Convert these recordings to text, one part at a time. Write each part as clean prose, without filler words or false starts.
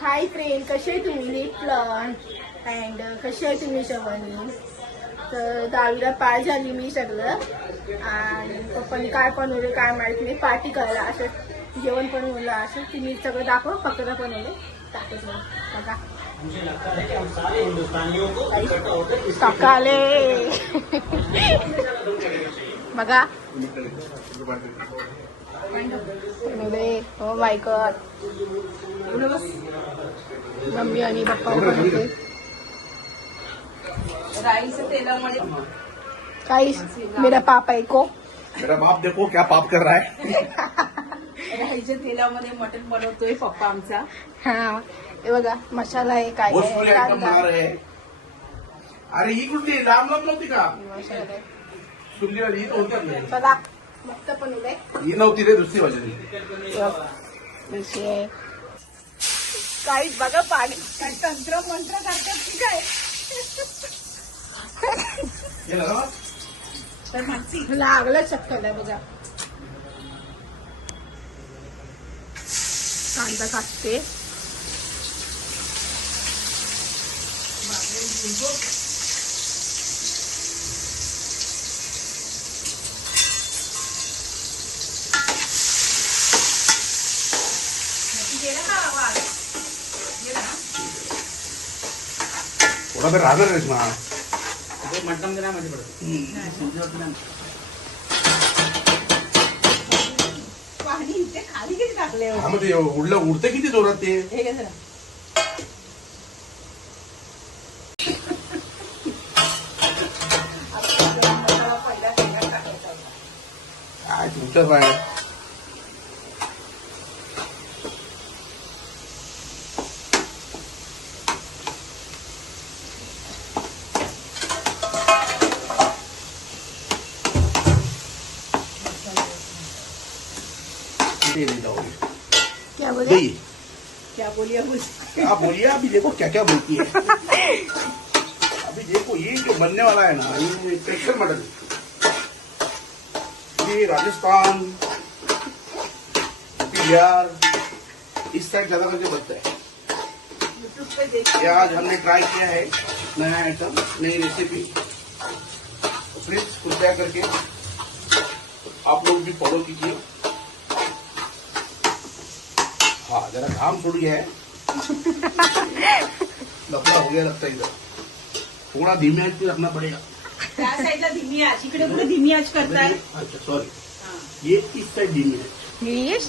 Hi friend, कसे आहे तुम्ही? नीट प्लॉन अँड कसे आहे तुम्ही सगळ्यांनी? तर 10वीला पास झाली मी सगळं. आणि पप्पांनी काय बनवलं काय माहित नाही, पार्टी करायला असं जेवण बनवलं असं. तुम्ही सगळं दाखव, पकडा बनवलं दाखव बघा. सकाळी बघा हो माय गॉड. मम्मी आणि पप्पा बनवते राईस तेलामध्ये. गाइस, मेरा पापा को मेरा बाप देखो क्या पाप कर रहा है. राईच्या तेलामध्ये मटण बनवतोय पप्पा आमचा. हा हे बघा मसाला आहे काय वो फुल आइटम बना मसाला रहे हैं. अरे ही कुठली लांब लांब नव्हती का आहे. सुरली वाली? ही तर होत्याच नाही. बघा मस्त बनवलंय. ही नव्हती रे, दुसरी वाली. काही बघा पाणी काय तंत्र मंत्र करतात की काय. हे बघा. तर मानसी लागलं चक्कल बघा. कांदा कापते. थोडा वेळ राहणार आहेस ना. मटण नाही माहिती पडत. पाणी इथे खाली किती टाकले हा, मग ते उडतं किती जोरात ते. हे घे जरा. काय तुमच्याच आहे. क्या बोले? दही. क्या बोलिए क्या बोलिए अभी देखो क्या क्या बोलती है. अभी देखो ये जो बनने वाला है ना, ये स्पेशल मटन. ये राजस्थान, बिहार, इस साइड ज्यादा करके बनता है. यूट्यूब पे देखिए. ये आज हमने ट्राई किया है नया आइटम, नई रेसिपी. प्लीज कृपया करके आप लोग भी फॉलो कीजिए. हाँ, जरा घाम छूट गया है. लफड़ा हो गया लगता है इधर. थोड़ा धीमे आंच पे रखना पड़ेगा. त्या साईडला धीमी आच, इकडे कुठे धीमी आच करताय. अच्छा सॉरी, ये इस साइड धीमी आंच. प्लीज.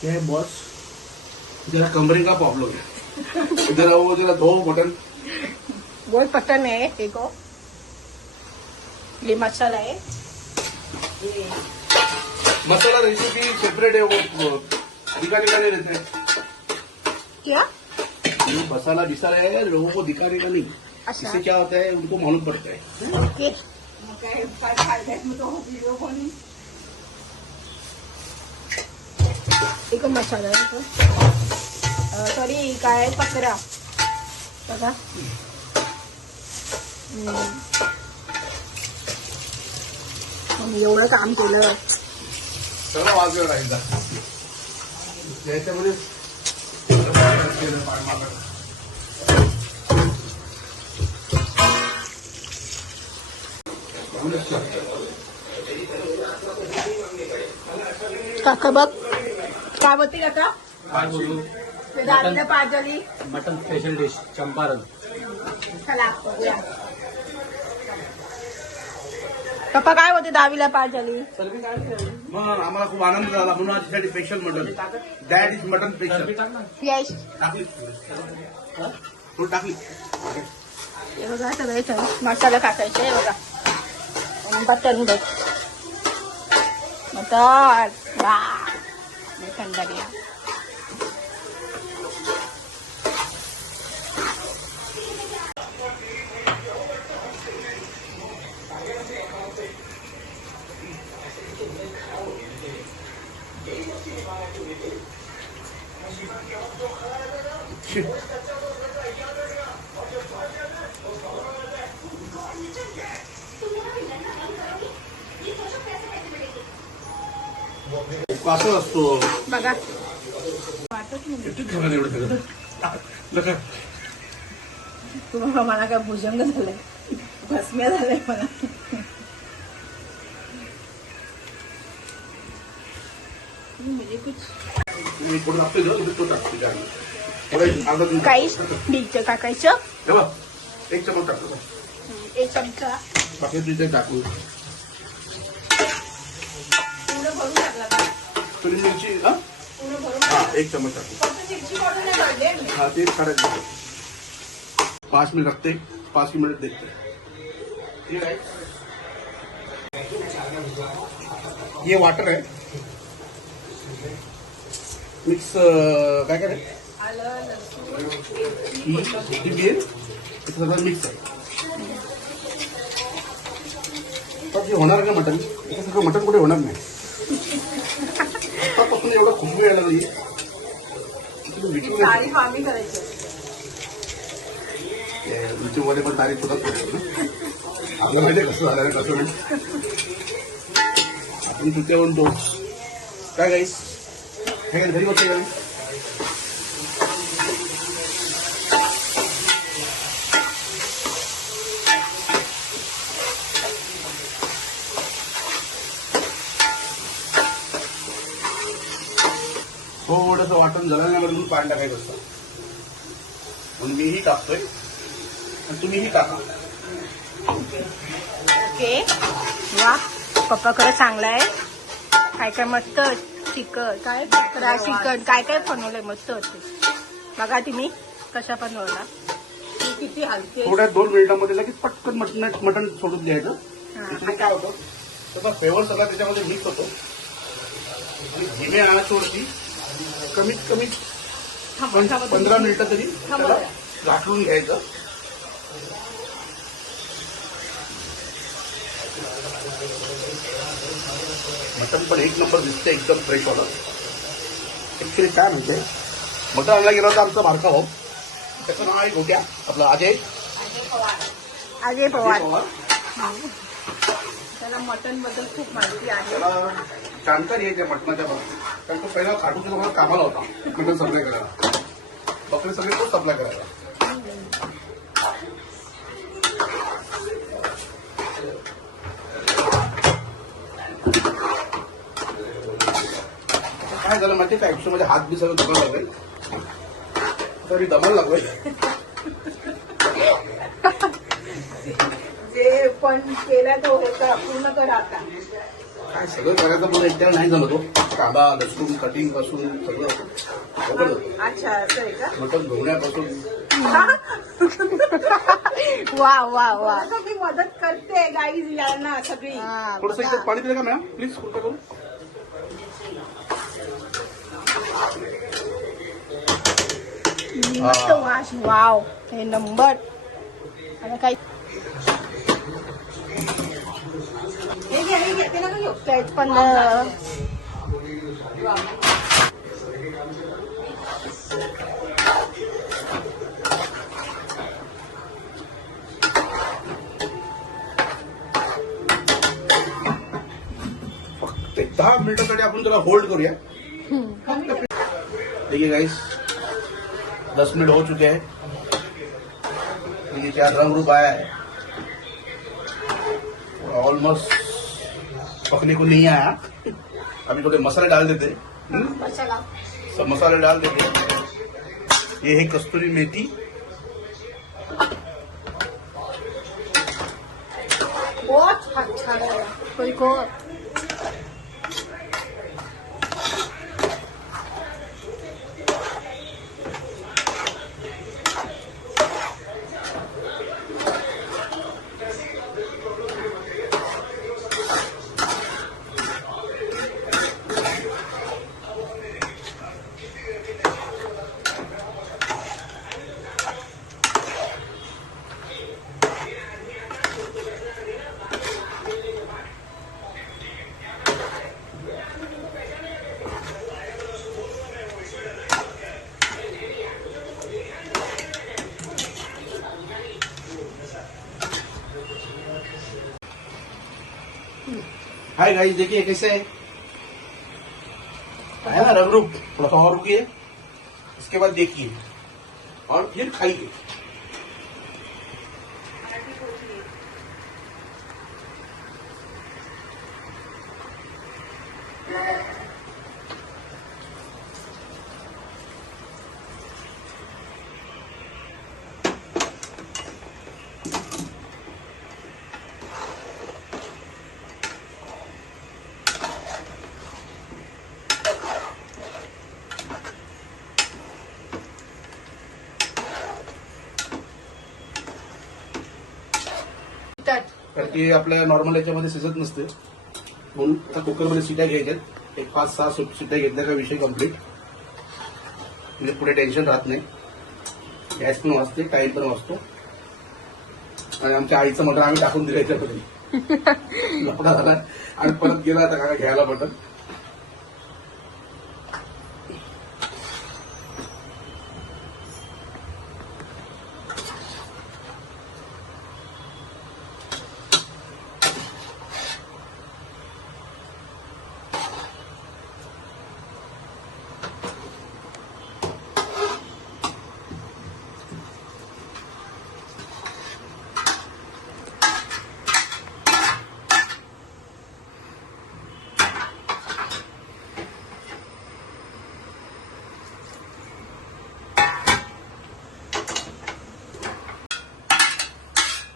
क्या है बॉस, जरा कमरे का प्रॉब्लम है. इधर आओ, जरा धो मटन. बहुत पसंद है देखो. ये मसाला है. मसाला रेसिपी सेपरेट है, वो दिखाने का नहीं रहता है. क्या ये मसाला विसाला है, लोगों को दिखाने का नहीं. अच्छा इससे क्या होता है, उनको मालूम पड़ता है. ओके. मग काय काय फायदा मग तो व्हिडिओ बनवून. एक मसाला आहे. सॉरी काय पत्रा बघा. एवढं काम केलं. सगळं वाजलं राहिला याच्यामध्ये. काका बघ काय बोलते काका. काय बोलू? दादीला पाच झाली. Mutton special dish Champaran. चला बघूया. पप्पा काय होते 10वीला पास झाली. मग आम्हाला खूप आनंद झाला म्हणून आजसाठी special mutton. That is mutton special. यश टाकली थोडी टाकली. हे बघा सगळे मसाला टाकायचे. हे बघा बटन बघ मटन. थंड घ्या. असं असतो बघा किती ठेवलं एवढं सगळं लका. तुम्हाला मला काय भुजंग झालंय, भस्म्या झालंय मला. म्हणजे कुछ मी कोण टाकतोय ना, तुम्ही तो टाकतो त्याला. थोडं अर्धा दूध काही बीचं टाकायचं, हे बघ, एक चमच टाकतो. एक चमचा बाकी तुझे टाकू. पूर्ण भरून टाकला का? थोडी मिरची हा पूर्ण भरून हा एक चमच टाकू. फक्त मिरची पावडर नाही काढली आहे मी. हाँ तेज काढायचं. 5 मिनट रखते, 5 मिनट देखते. ठीक आहे. ये वाटर है मिक्स. काय काय रे? आलं, लसूण, ही बियर सगळं मिक्स आहे. पण हे होणार का मटन? हे सगळं मटन कुठे होणार नाही. आतापासून एवढा खुशबू यायला लागली. तारीफ आम्ही करायची असते. मध्ये पण तारीख होतात आपल्याला माहिती कसं झालं कसं नाही. आपण तुझ्या म्हणतो काय गाईस हे काय घरी बसते का? थोडंसं वाटण जळण्यामध्ये म्हणून पाणी टाकायचं असतं. म्हणून मीही टाकतोय आणि तुम्हीही टाका. ओके. वा, पप्पा खरं चांगला आहे. काय काय मस्त चिकन, काय बकरा चिकन, काय काय बनवलंय मस्त होते. बघा तुम्ही कशा बनवला. ती किती हलके. थोड्या 2 मिनिटांमध्ये लगेच पटकन मटण सोडून द्यायचं. त्याच्याने काय होतं त्याचा फ्लेवर सगळा त्याच्यामध्ये मिक्स होतो आणि धीम्या आचेवरती कमीत कमी 15 मिनिटं तरी त्याला घाटून घ्यायचं. मटण पण एक नंबर दिसतं एकदम फ्रेश वाला. ऍक्च्युली काय म्हणते मटण आणला गेला होता आमचा बारका भाऊ, त्याचं नाव आहे गोट्या, आपला अजय अजय पवार. त्याला मटन बद्दल खूप माहिती आहे. त्याला जानकारी आहे त्या मटणाच्या बाबतीत, कारण तो पहिला खाटूच्या लोकांना कामाला होता मटण सप्लाय करायला. बकरे सगळे तो सप्लाय करायला. काय झालं माहिती का, ऍक्च्युअली माझ्या हात बी सगळं दुखायला लागले, तरी दमायला लागलोय. जे पण केलं तो ह्याचा पूर्ण कर आता. काय सगळं करायचं मला एकट्याला नाही जमत हो. कांदा लसूण कटिंग पासून सगळं अवघड होतं. अच्छा असं आहे का? मटण धुवण्यापासून. वा वा वा. आता मी मदत करते गाईज यांना सगळी. हा, थोडंसं बघा. इथे पाणी दिलं का मॅम प्लीज कृपया करून. मस्त वास. वाव, हे नंबर. आता काही हे घे ते नका घेऊ. प्लेट पण फक्त 10 मिनिटासाठी आपण त्याला होल्ड करूया. देखिए गाइस 10 मिनट हो चुके हैं. ये क्या रंग रूप आया है, ऑलमोस्ट पकने को नहीं आया. अभी थोड़े मसाले डाल देते हैं. मसाला. सब मसाले डाल देते हैं. ये है कस्तूरी मेथी, बहुत अच्छा लगा. कोई को हाय गाइस देखिए कैसे है. रंग रूप थोड़ा सा और रुकिए, इसके बाद देखिए और फिर खाइए। कारण की आपल्या नॉर्मल याच्यामध्ये शिजत नसते, म्हणून आता कुकरमध्ये शिट्या घ्यायच्यात। एक 5-6 शिट्या घेतल्या का विषय कम्प्लीट, म्हणजे पुढे टेन्शन राहत नाही, गॅस पण वाचते, टाइम पण वाचतो। आणि आमच्या आईचं मटण आम्ही टाकून दिलं याच्यामध्ये, लपडा झाला आणि परत गेला आता का घ्यायला मटण।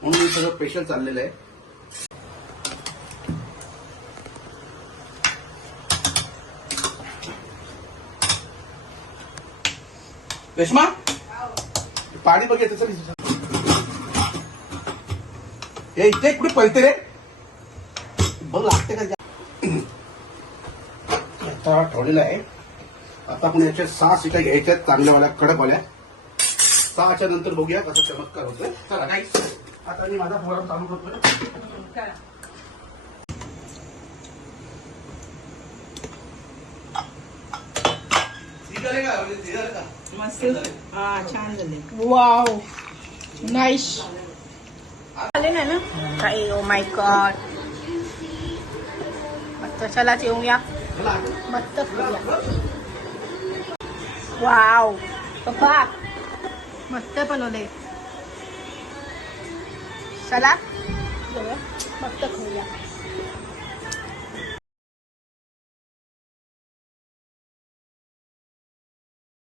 म्हणून हे सगळं स्पेशल चाललेलं आहे। रेश्मा पाणी बघायचं, चल हे इथे कुठे पळते रे, बघ लागते का? आता ठेवलेलं आहे। आता आपण याच्या 6 शिट्या घ्यायच्या चांगल्यावाल्या कडकवाल्या। 6च्या नंतर बघूया कसा चमत्कार होतोय। चला गाईस, आता मी माझा प्रोग्राम चालू करतोय। मस्त हा छान झाले। वाव, नाईस झाले ना ना काही। ओ माय गॉड, मस्त। चलाच येऊया, मस्त खाऊया। वाव पप्पा, मस्त बनवले। चला जाऊया, मस्त खाऊया।